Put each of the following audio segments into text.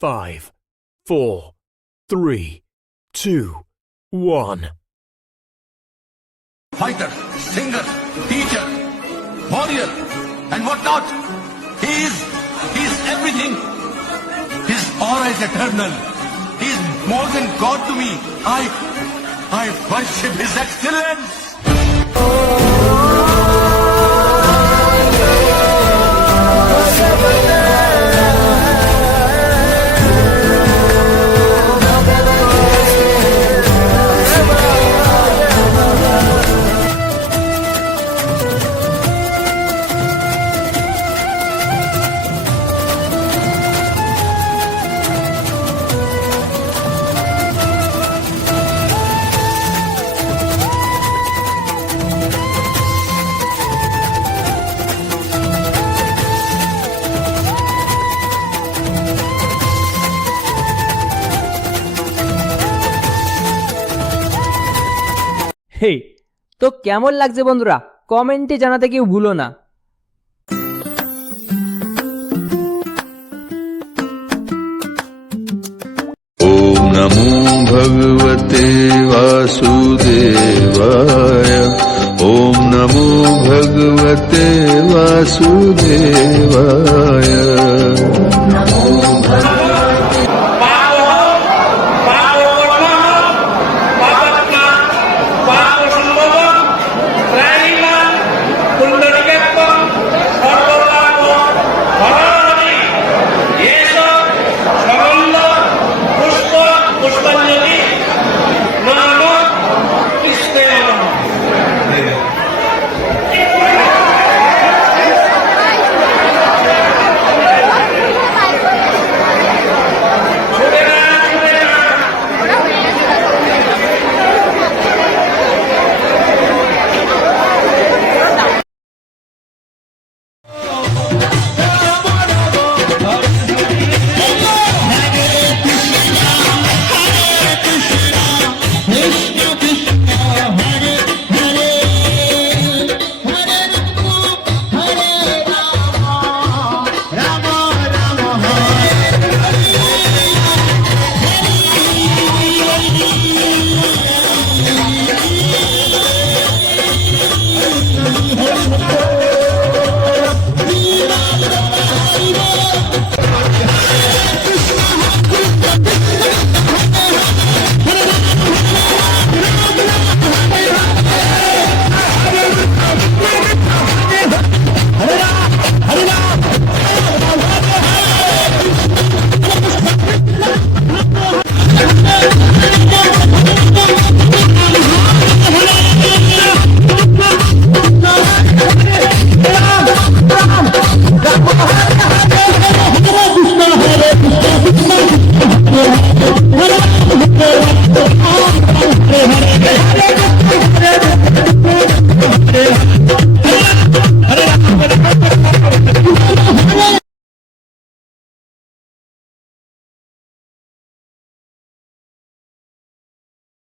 5, 4, 3, 2, 1. Fighter, singer, teacher, warrior, and what not. He is everything. His aura is eternal. He is more than God to me. I worship His excellence. हे তো কেমন লাগছে বন্ধুরা কমেন্টে জানাতে কেউ ভুলো না। ओम नमो भगवते वासुदेवाय। ओम नमो भगवते वासुदेवाय।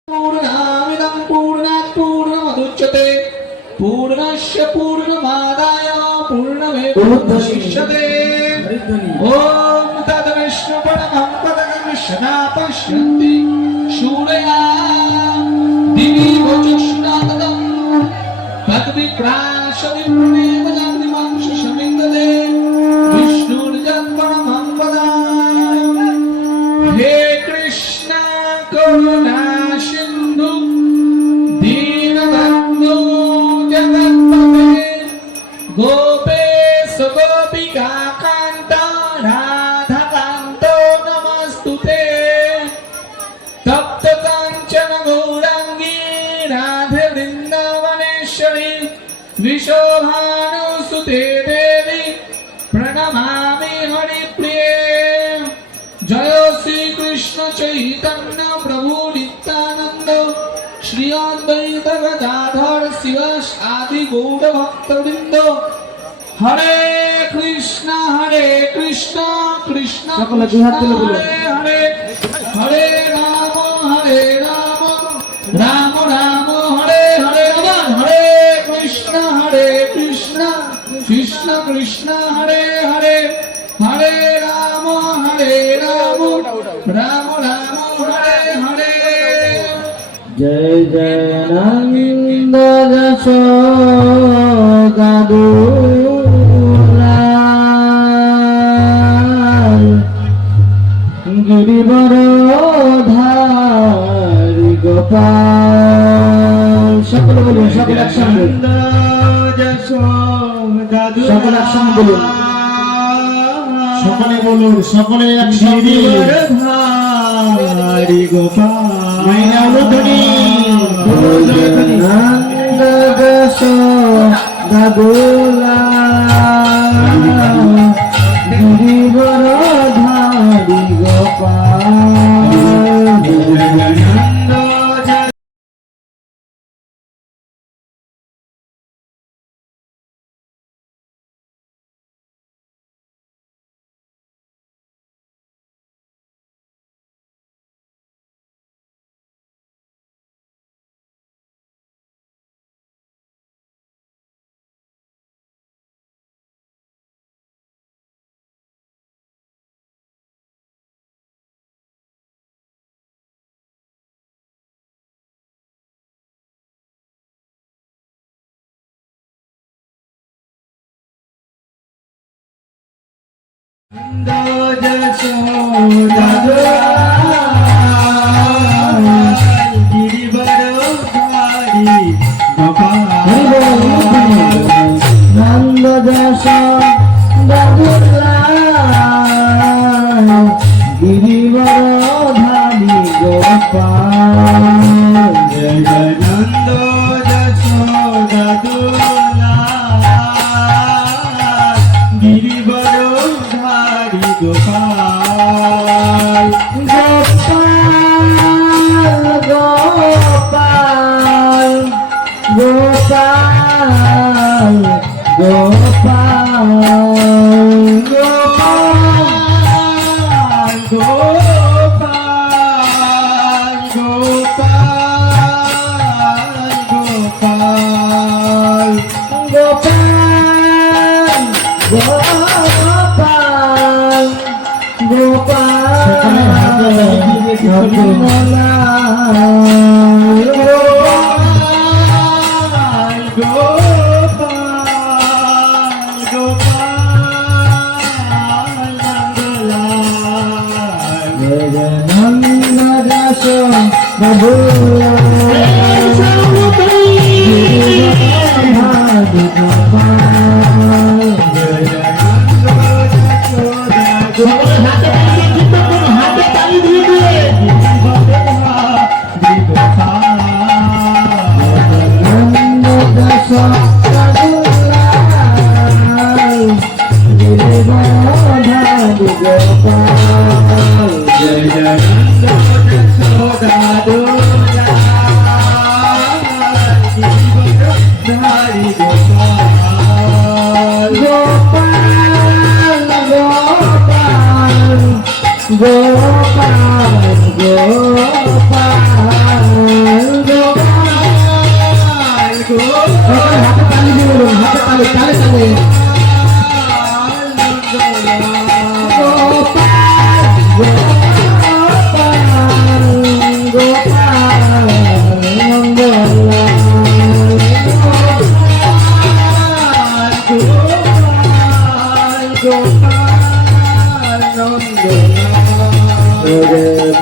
पूर्णामिदं पूर्णात् पूर्णमुदच्यते पूर्णस्य पूर्णमादाय पूर्णमेवावशिष्यते। ॐ तद्विष्णुपरमं पदं शना पश्यन्ति शूरया दिवि वचुष्णादं तद्विप्राशविप्रणेव जन्मांशमिन्दते विष्णुर्जन्मपरमं पदं। हे कृष्ण करुणा गोपेश गोपिका कांत राधा कांतो नमस्तुते। तप्त कांचन गौरांगी राधे वृंदावनेश्वरी विशोभानुसुते देवी प्रणमामि हरिप्रिये। जय श्री कृष्ण चैतन्य प्रभु नित्यानंद श्री अद्वैत गदाधर शिव आदि गौर भक्तवृंद। हरे कृष्ण कृष्ण हरे हरे हरे राम राम राम हरे हरे। हरे कृष्ण कृष्ण कृष्ण हरे हरे हरे राम राम राम हरे हरे जय जय नंद यशोदा दुलाल गिरिवर धारी गोपाल সকল বলুন সকল একসঙ্গে সকল একসঙ্গে বলুন সকলে বলুন সকলে একসঙ্গে ধারি গোপাল মাইনা উলুধ্বনি নন্দ যশোদা দুলাল गिरिवर धारी गोपाल नंद यशोदा दुलाल गिरिवर धारी गोपाल जय जय नंद यशोदा दुलाल गिरिवर धारी गोपाल गोपाल गोपाल गोपाल गोपाल गोपाल गोपाल गोपाल गोपाल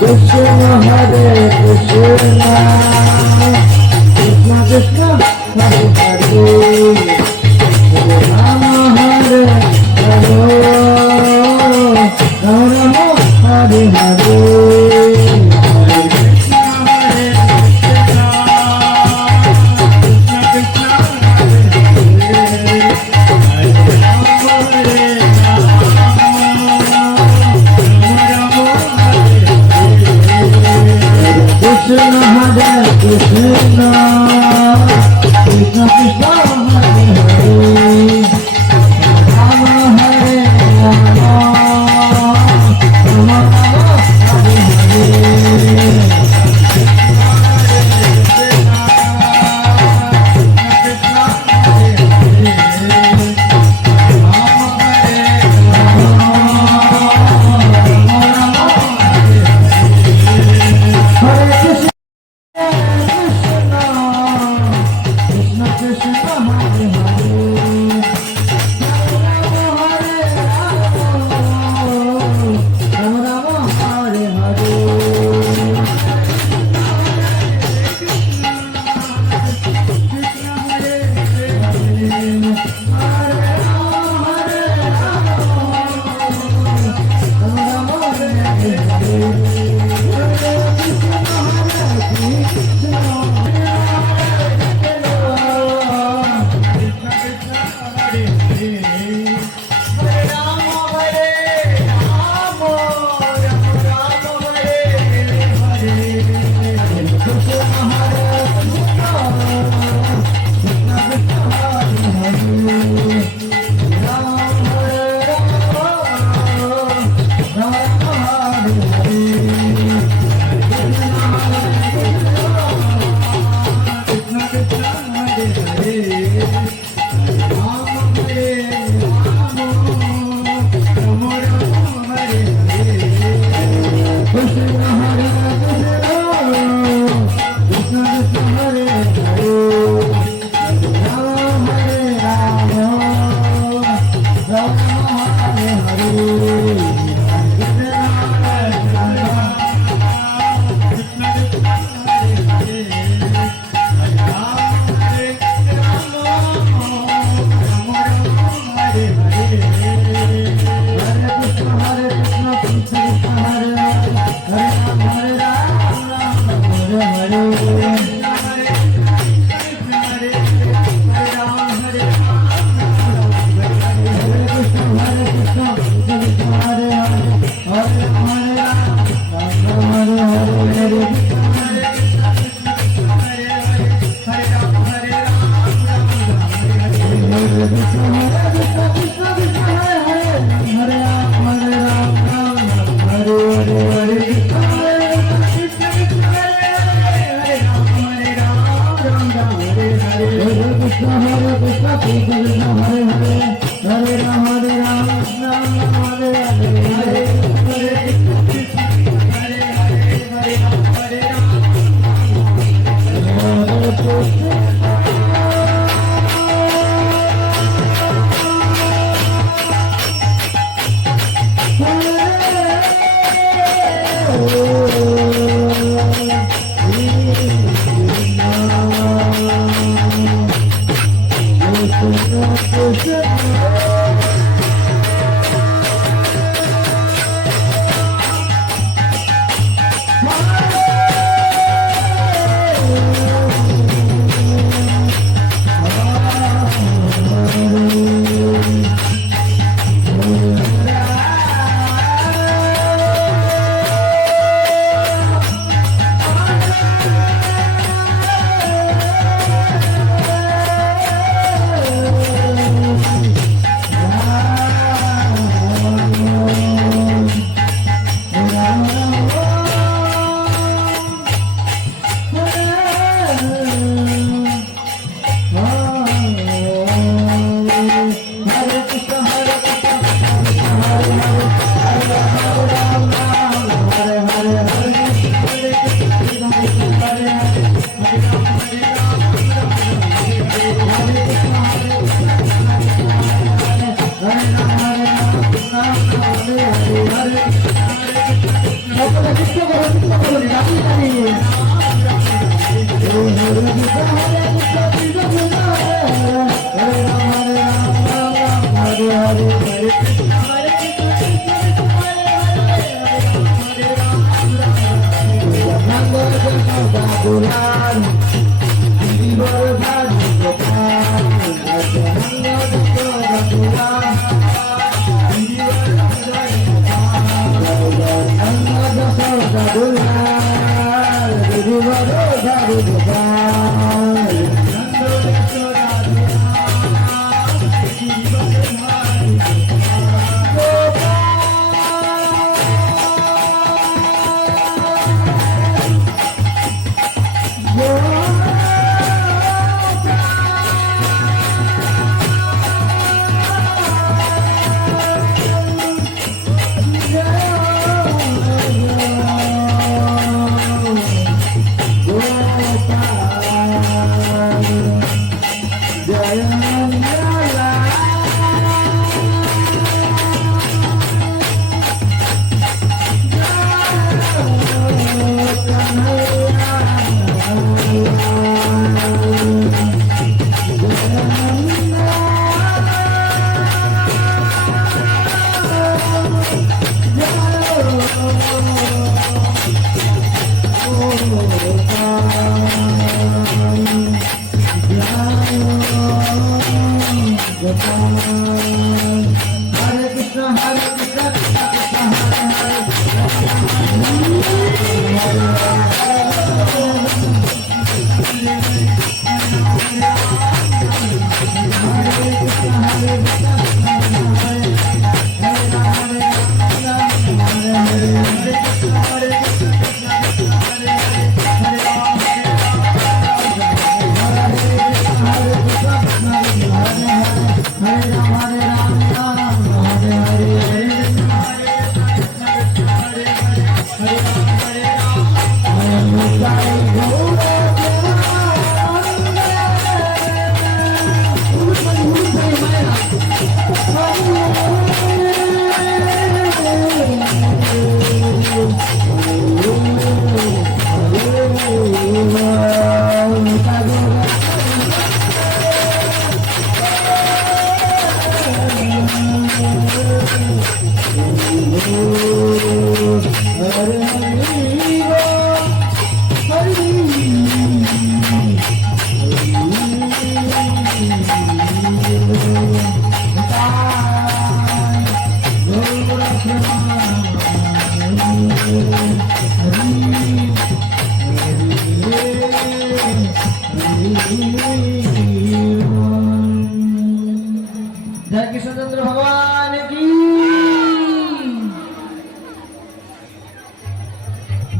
जय कृष्णचंद्र भगवान की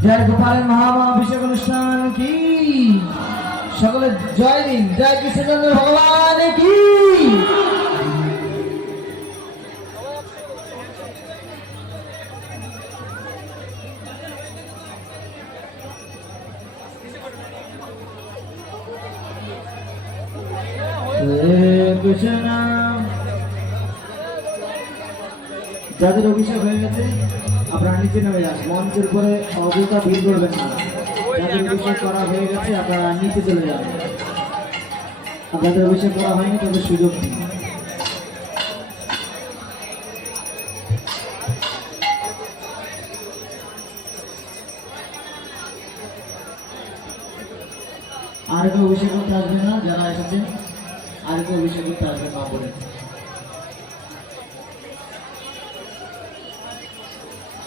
जय गोपाल महाअभिषेक अनुष्ठान की সকলে জয় দিন জয় কৃষ্ণচন্দ্র ভগবান কি কৃষ্ণ যাদের অভিষেক হয়ে গেছে আপনারা নিচে নেমে যান, মঞ্চের উপরে অযথা ভিড় করবেন না। যাদের অভিষেক করা হয়ে গেছে আপনারা নিচে চলে যান, আপনাদের অভিষেক করা হয়নি তাদের সুযোগ নেই। আর কেউ অভিষেক করতে আসবে না, যারা এসেছেন আর কেউ অভিষেক করতে আসবে না বলে।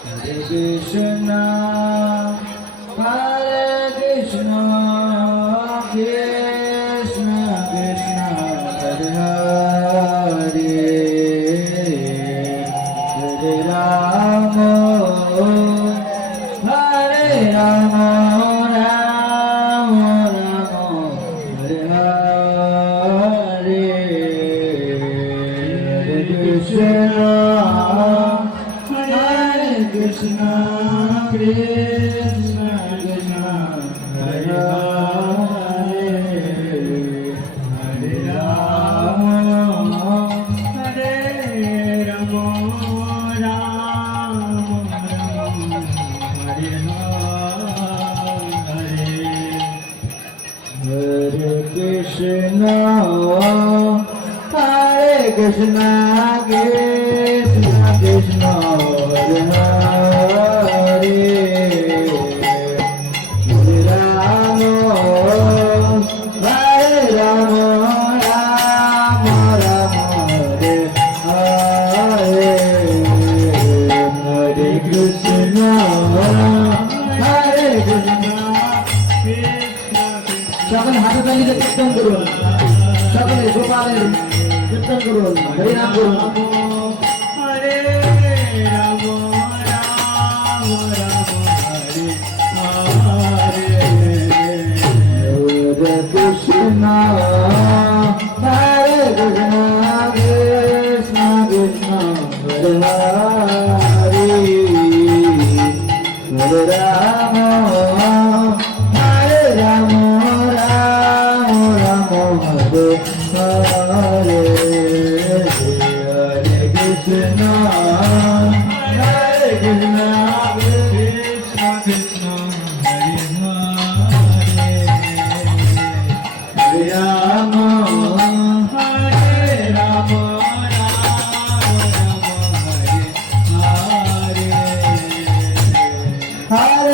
হরে কৃষ্ণ হরে কৃষ্ণ কৃষ্ণ কৃষ্ণ হরে হরে হরে রাম হরে Ram Ram Ram Hare Hare Hare Krishna Hare Krishna, Krishna Krishna, Hare Hare, Hare Rama, Hare Rama, Rama Rama, Hare Hare, Hare Krishna, Hare Krishna, Krishna Krishna, Hare Hare, Hare Rama, Hare Rama, Rama Rama, Hare Hare, Hare Krishna, Hare Krishna, সকলে হাতে তালিতে কীর্তন করুন, সকলে গোপালের কীর্তন করুন, হরিনাম করুন। হরে রাম রাম রাম হরে হরে, হরে কৃষ্ণ হরে কৃষ্ণ কৃষ্ণ কৃষ্ণ হরে হরে, হরে রাম হরে Ram Ram Ram Hare Hare, Hare Krishna, Hare Krishna, Krishna Krishna, Hare Hare, Hare Rama, Hare Rama, Rama Rama, Hare Hare, Hare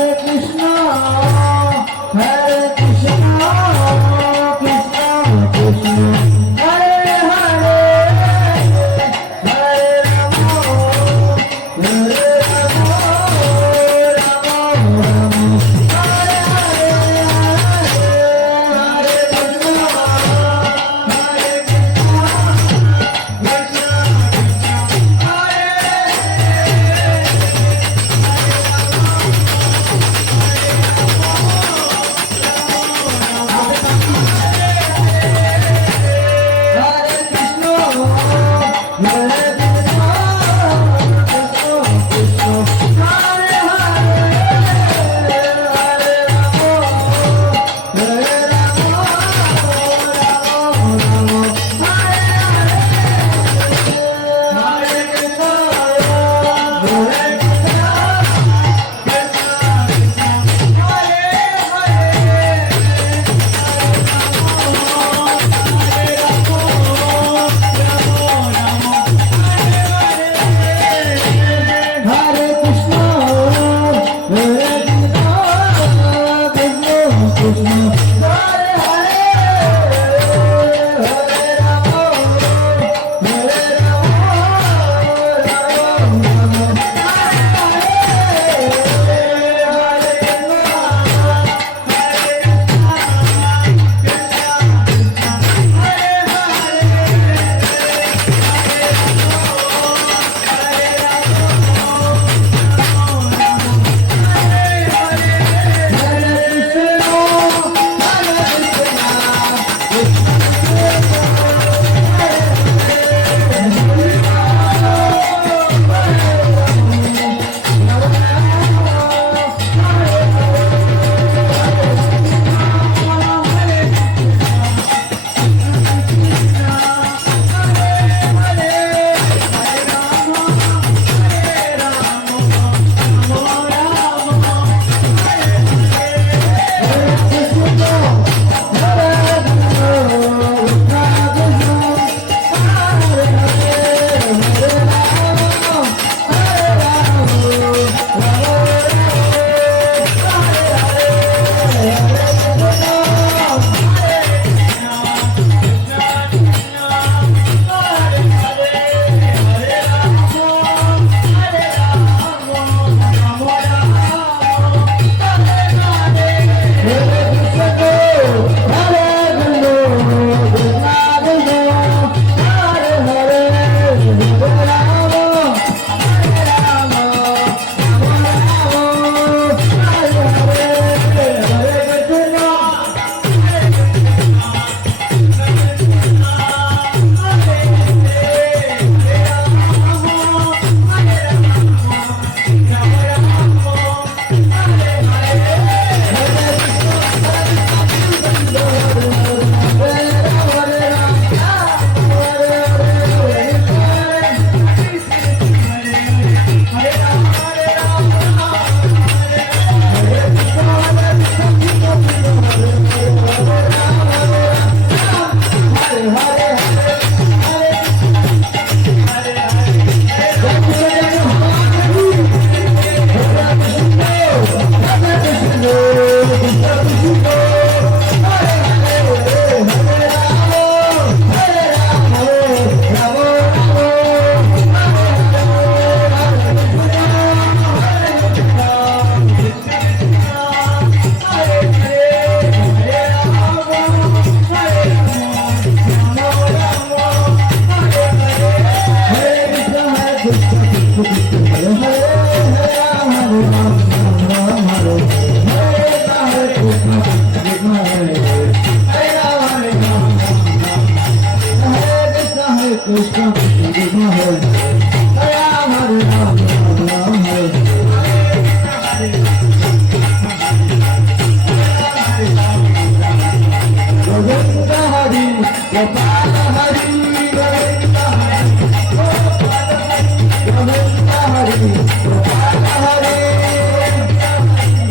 Govind Hari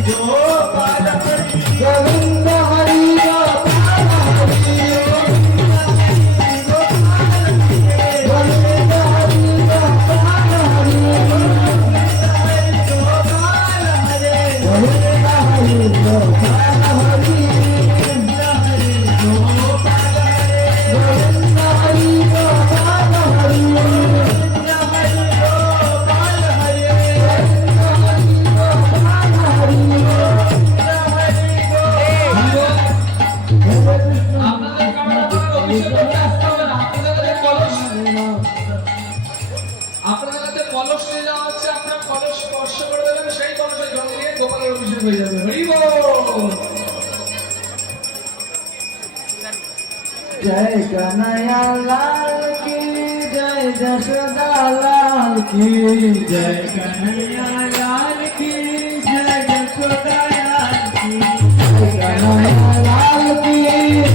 Gopal Hari Govind Hari Gopal Hari Govind Hari Gopal Hari Govind Hari Gopal আপনারা যে কলস নিয়ে যাওয়া হচ্ছে, আপনারা কলস স্পর্শ করে দেবেন, সেই কলসে জল দিয়ে গোপালের অভিষেক হয়ে যাবে। হরি বল। जय कन्हैया लाल की जय जशोदा लाल की जय कन्हैया लाल की जय जशोदा लाल की जय कन्हैया लाल की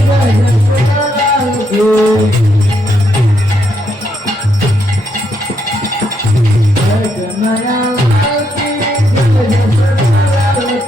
जय जशोदा लाल की जय कन्हैया लाल की जय जशोदा लाल की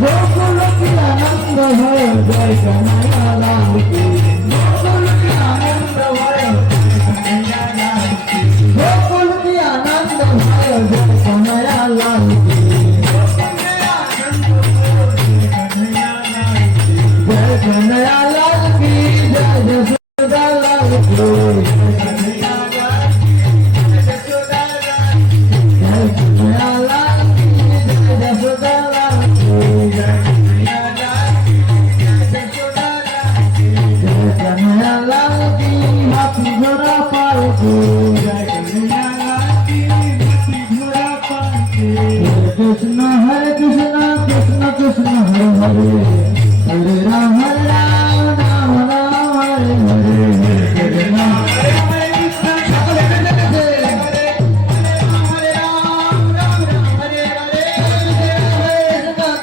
गोकुल की आनंद भय जय कन्हैया लाल की गोकुल की आनंद भय गोकुल की आनंद भय जय कन्हैया लाल की जय कन्हैया लाल की जय जशोदा लाल की जय कन्हैया लाल की जय जशोदा लाल की जय कन्हैया लाल की हाथी घोड़ा पालकी जय कन्हैया लाल की हाथी घोड़ा पालकी हरे कृष्ण कृष्ण कृष्ण हरे हरे हरे राम राम राम हरे हरे हरे राम हरे Krishna Hare Hare Hare Ram Ram Hare Hare Hare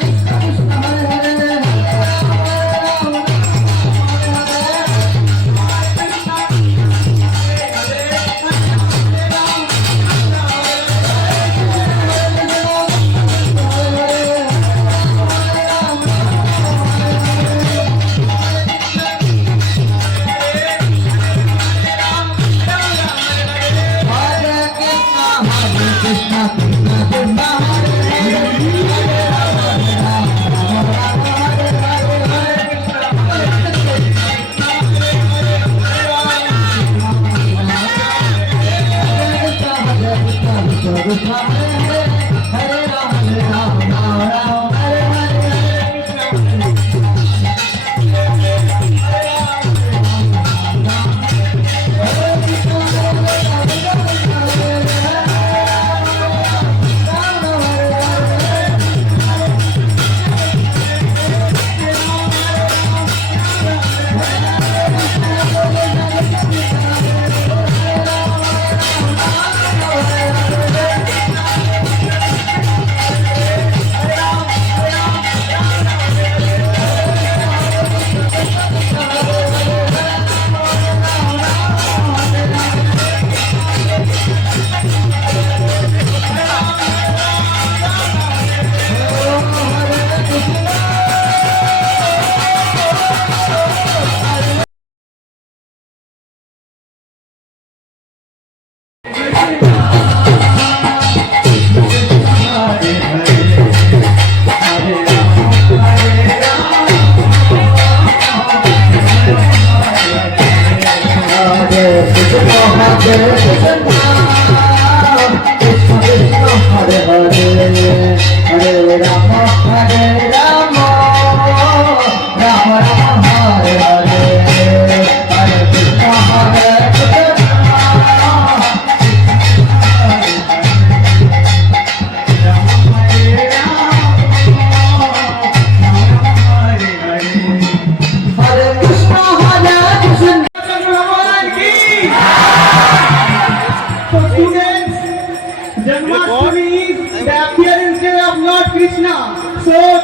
Krishna Krishna Hare Hare Hare Ram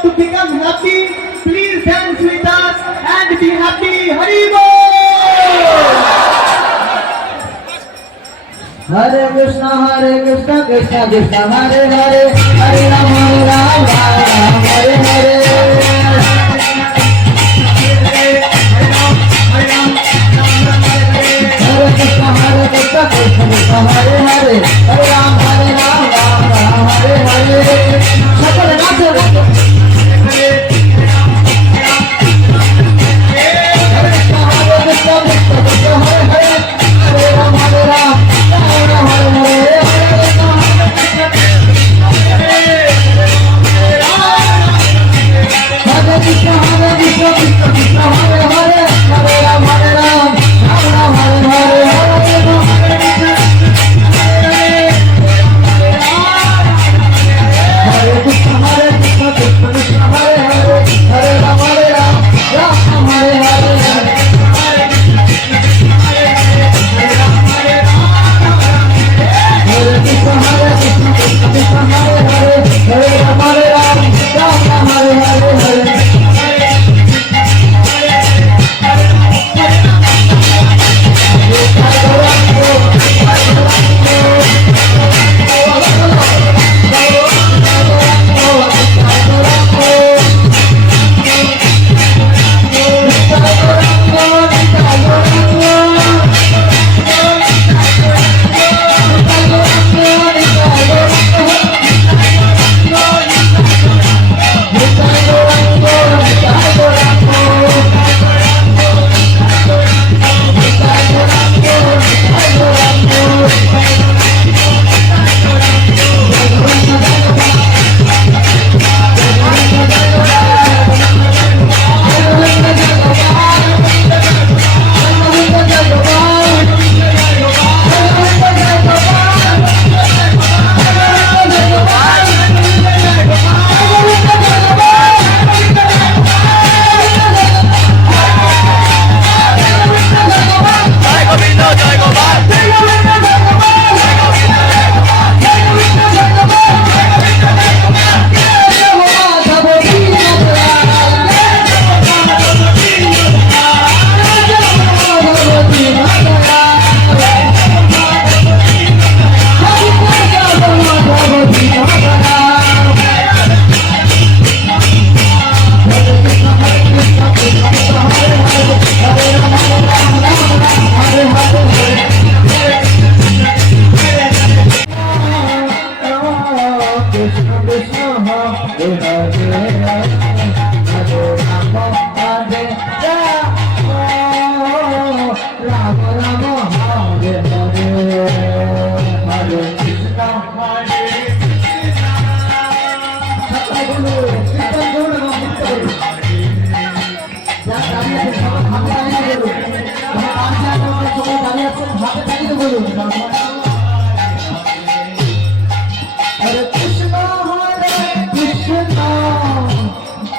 to become happy, please dance with us and be happy. Hari Bol! Hare Krishna, Krishna Krishna, Hare Hare, Hare Ram, Ram Ram, Hare Hare. Hare Krishna, Krishna Krishna, Hare Hare, Hare Ram, Ram Ram, Hare Hare. সকলে নাচো, নাচো। Hare Krishna, Krishna Krishna, Hare Hare, Hare Ram, Ram Ram, Hare Hare. Hare Krishna, Krishna Krishna, Hare Hare, Hare Ram, Ram Ram, Hare Hare. Hare Krishna, Krishna Krishna, Hare Hare, Hare Ram, Ram Hare Hare. Hare Krishna, Krishna Krishna, Hare Hare, Hare Ram, Ram Hare Hare.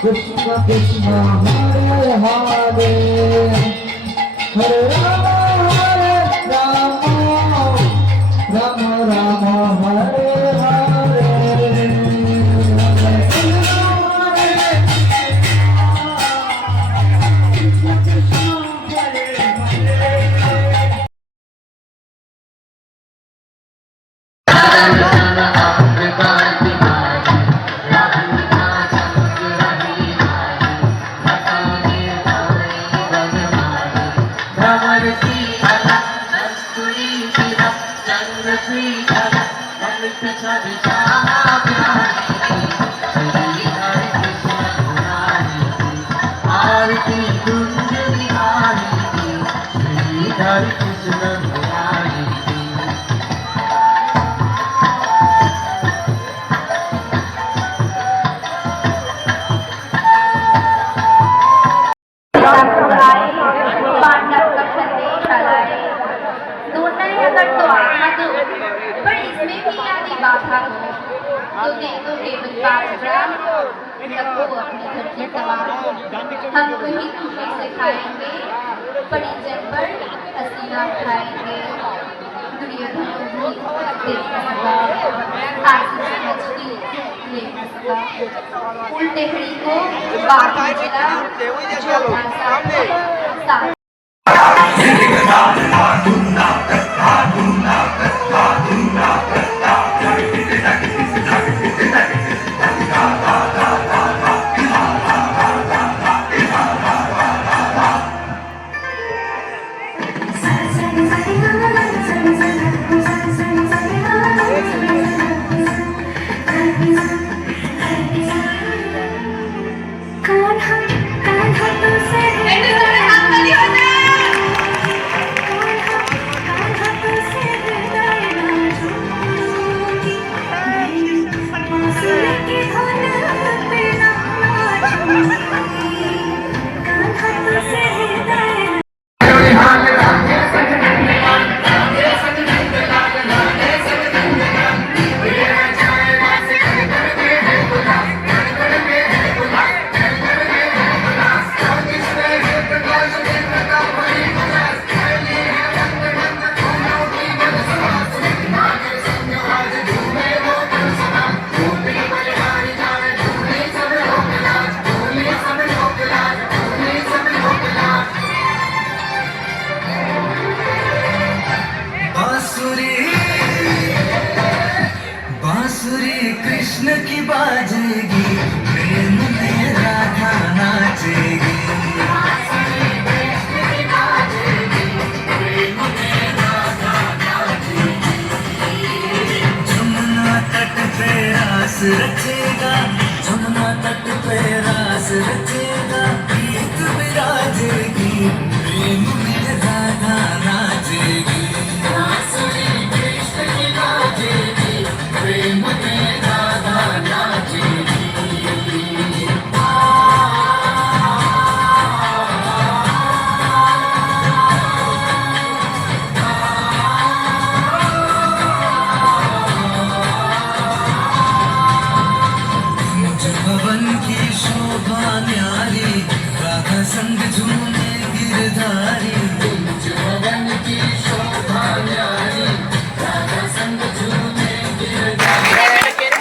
Krishna Krishna, Hare Hare, Hare Rama, Hare Rama, Rama Rama, Hare Hare. हम वही खुशी से खाएंगे, बड़ी जनवर हसीना खाएंगे, दुनिया भर को भी देखने का आशीष मछली ये मसला टेहरी को बाकी जिला साथ बांसुरी कृष्ण की बाजेगी, प्रेम में राधा नाचेगी। जमुना तट पे रास रचेगा, जमुना तट पे रास रचेगा, गीत विराजेगी, प्रेम में राधा नाचेगी। बांसुरी कृष्ण की बाजेगी, प्रेम में राधा नाचेगी। भवन की शोभा न्यारी, राधा संग झूमे गिरधारी। भवन की शोभा न्यारी, राधा संग झूमे गिरधारी।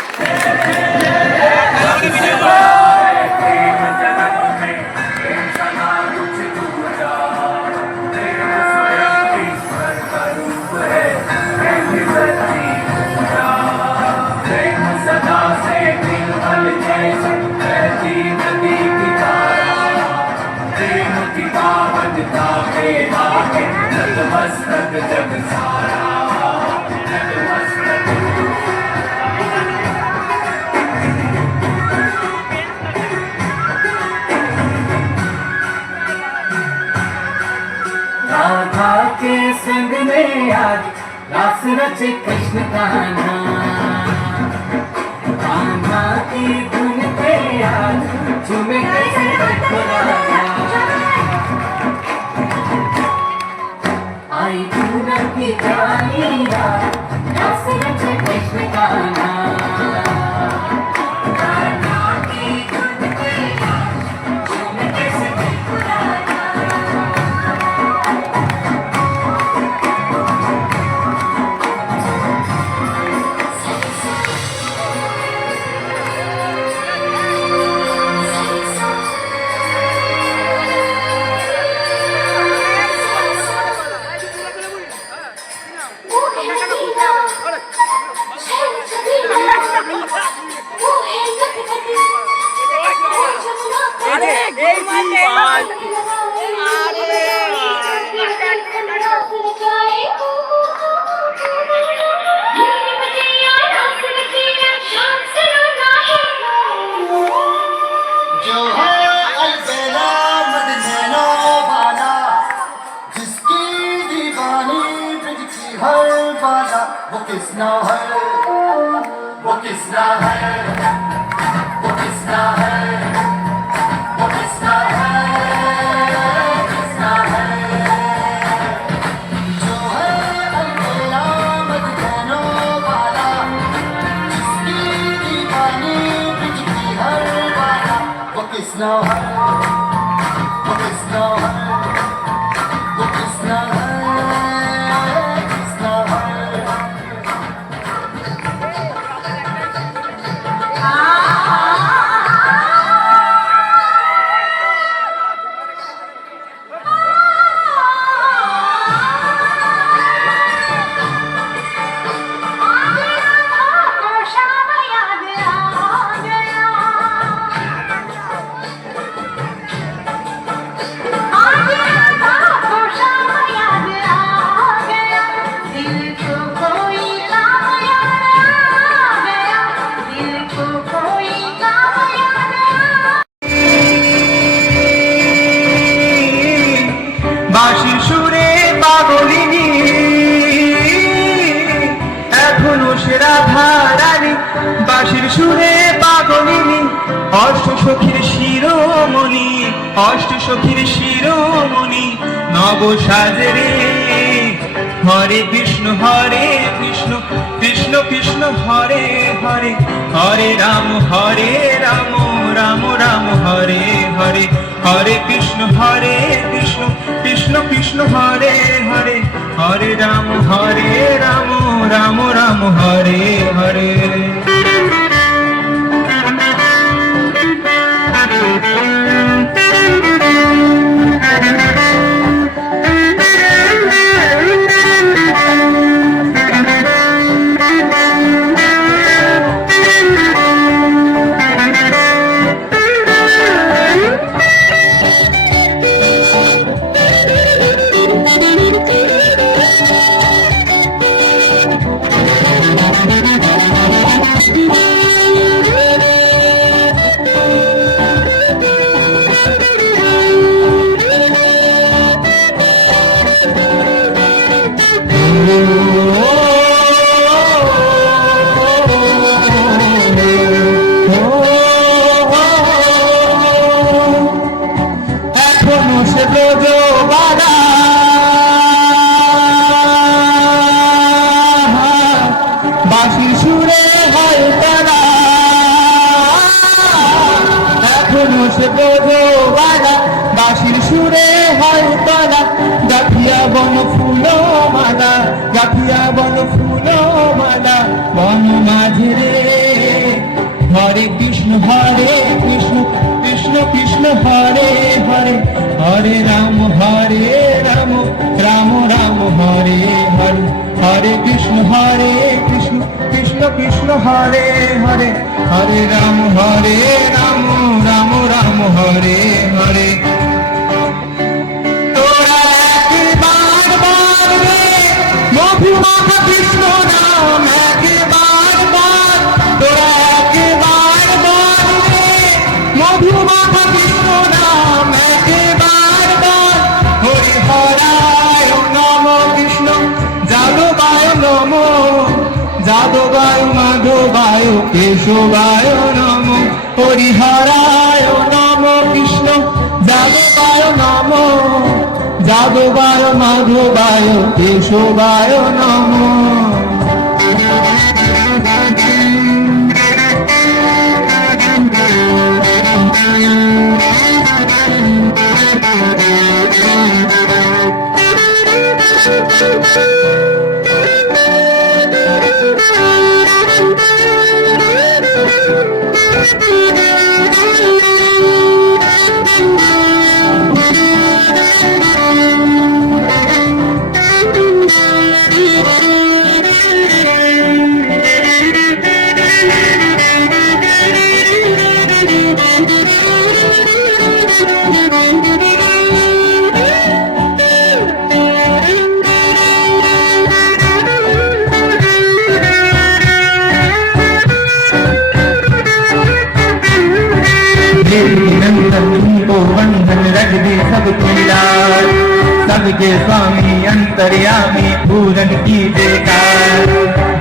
राधा के संग में आज रास रचे कृष्ण कान्हा, कान्हा की धुन पे आज झूमे कृष्ण राधा। आई पूनम की जानी रात, रास रचे कृष्ण कान्हा, कान्हा की धुन पे आज झूमे कृष्ण राधा। जो है अलबेला मदनैनो वाला, जिसकी दीवानी ब्रिज की हर बाला, वो किसना है, वो किसना है, वो किसना है, वो किसना है, किसना है। जो है अलबेला मदनैनो वाला, जिसकी दीवानी ब्रिज की हर बाला, वो किसना है, वो किसना है, वो किसना है, किसना है। বাঁশির সুরে পাগলিনী এখনো সে রাধা রানী, বাঁশির সুরে পাগলিনী, অষ্ট সখীর শিরোমণি, অষ্ট সখীর শিরোমণি, নব সাজরে। হরে কৃষ্ণ কৃষ্ণ কৃষ্ণ হরে হরে, হরে রাম রাম রাম হরে হরে, হরে কৃষ্ণ কৃষ্ণ কৃষ্ণ হরে হরে, হরে রাম রাম রাম হরে হরে। এখনো সে ব্রজবালা, বাঁশির সুরে হয় তারা, এখনো সে ব্রজবালা, বাঁশির সুরে হয় তারা, গাঠিয়া বন ফুল মালা, গাঠিয়া বন ফুল মালা, বন মাঝে রে। হরে কৃষ্ণ কৃষ্ণ কৃষ্ণ হরে হরে, হরে রাম রাম রাম হরে হরে, হরে কৃষ্ণ কৃষ্ণ কৃষ্ণ হরে হরে, হরে রাম রাম রাম হরে হরে। তোরা একবার বার রে মধুমাখা কৃষ্ণ নাম, একবার বার, তোরা একবার বার রে মধুমাখা কৃষ্ণ নাম, একবার বার। হরি হরায় নম কৃষ্ণ যাদবায় নম, যাদবায় মাধবায় কেশবায় নম, হরি হরায় নম কৃষ্ণ যাদবায় নম, যাদবায় মাধবায় কেশবায় নম। नंदन को बंधन रख दे सबके लाल, सबके स्वामी अंतर्यामी पूरन की जयकार।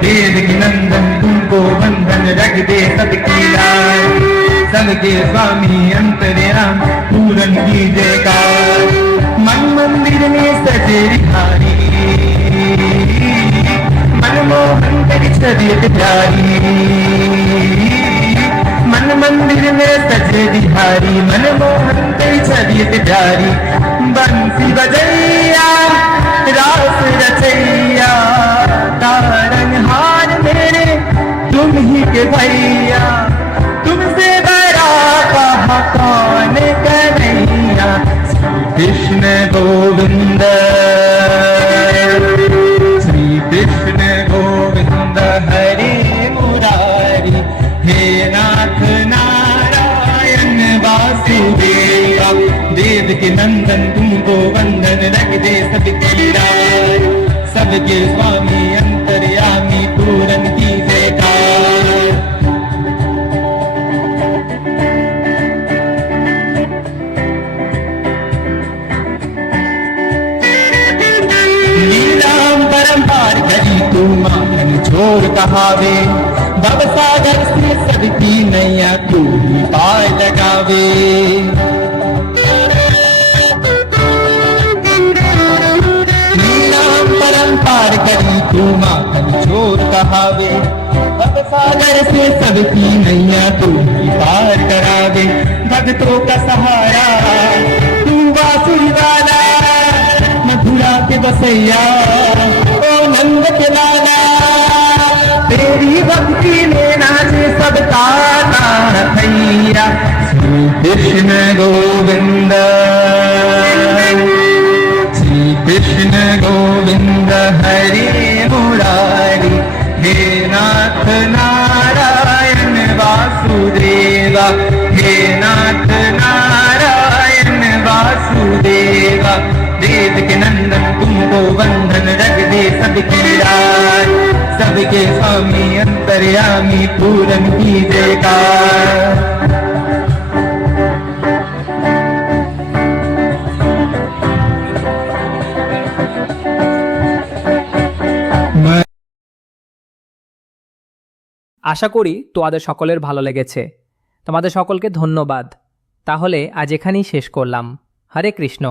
वेद के नंदन तुमको बंधन रख दे सबकी लाल, सबके स्वामी अंतर्यामी पूरन की जयकार। मन मंदिर में सजे बिहारी, मनमोहन कर छबियत प्यारी, मन मंदिर में सजे बिहारी, मनमोहन कई छबियत प्यारी। बंसी बजैया रास रचैया, तारन हार मेरे तुम ही के भैया, तुमसे बड़ा कहा कौन कन्हैया। श्री कृष्ण गोविंद, श्री कृष्ण गोविंद हरे मुरारी, हे नाथ नारायण वासुदेवा। देव के नंदन तुमको वंदन रख दे सबकी लाल, सबके स्वामी अंतर्यामी पूरन की जयकार। तू माखन चोर कहावे भव सागर से सबकी नैया तू ही पार लगावे नीलाम परम पार करी तू माखन चोर कहावे भव सागर से सबकी नैया तू ही पार करावे भक्तों का सहारा तू बांसुरी वाला मथुरा के बसैया ओ नंद के लाला तेरी भक्ति में नाचे सबका भैया श्री कृष्ण गोविंद श्री कृष्ण गोविंद हरे मुरारी हे नाथ नारायण वासुदेवा हे नाथ नारायण वासुदेवा वेद के नंदन तुमको वंदन रख दे सबकी राज सबके स्वामी अंतर्यामी पूरन की जयकार আশা করি তোমাদের সকলের ভালো লেগেছে। তোমাদের সকলকে ধন্যবাদ। তাহলে আজ এখানেই শেষ করলাম। হরে কৃষ্ণ।